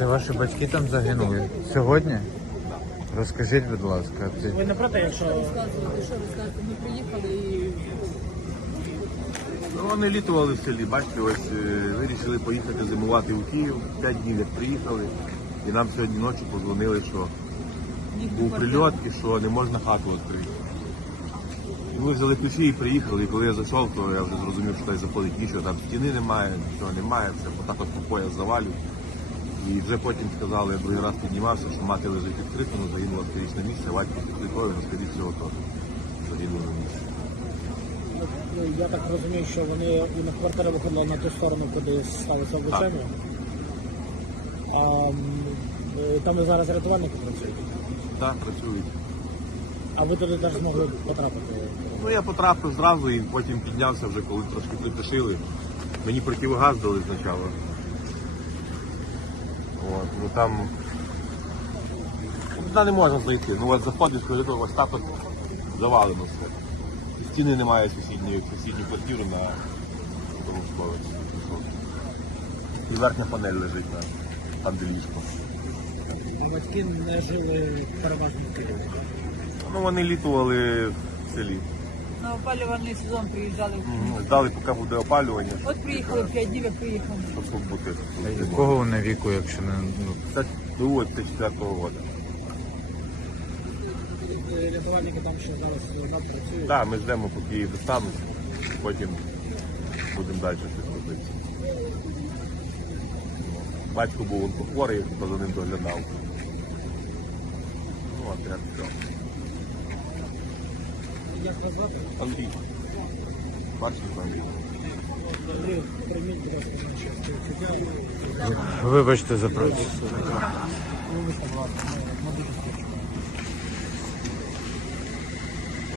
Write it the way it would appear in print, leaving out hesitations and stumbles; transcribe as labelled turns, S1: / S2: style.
S1: Це ваші батьки там загинули? Сьогодні? Розкажіть, будь ласка.
S2: Ви не проти, якщо...
S3: Що ви скажете? Ми приїхали і...
S4: Ну, вони літували в селі, бачите, ось вирішили поїхати зимувати у Київ. 5 днів як приїхали. І нам сьогодні ночі подзвонили, що був прильот і що не можна хату відкрити. І ми взяли ключі і приїхали, і коли я зайшов, то я вже зрозумів, що там заходить нічого, там стіни немає, нічого немає, все отак от по пояс завалюють. І вже потім сказали, я другий раз піднімався, що мати лежить відкритому, загинула скоріше на місці, батько підлітковий, але скоріше всього то загинули на місці.
S2: Ну, я так розумію, що вони і на квартиру виходили на ту сторону, куди сталося влучання. Там і зараз рятувальники працюють.
S4: Так, працюють.
S2: А ви туди теж змогли потрапити?
S4: Ну, я потрапив зразу і потім піднявся вже, коли трошки притишили. Мені противогаз дали спочатку. От, ну там туди не можна зайти. Ну от заходиш в коридор, ось так от завалено все. І стіни немає сусідню квартиру на тому поверсі. І верхня панель лежить там, де ліжко.
S2: Батьки не жили переважно в Києві.
S4: Ну вони літували в селі.
S3: На опалювальний сезон приїжджали.
S4: Ждали, поки буде опалювання.
S3: От приїхали 5 днів, як приїхали.
S4: Щоб бути.
S1: Якого вони віку, якщо не...
S4: Це 4-го року.
S2: Рятувальники там ще зараз працюють.
S4: Так, ми ждемо, поки її достануть, потім будемо далі щось робити. Батько був онкохворий, я за ним доглядав. Ну, а так все.
S2: Як вас звати?
S4: Андрій. Бачите, Андрій.
S2: Андрій, прийміть, будь ласка, наші співчуття.
S1: Вибачте за працю.
S2: Вибачте, будь ласка,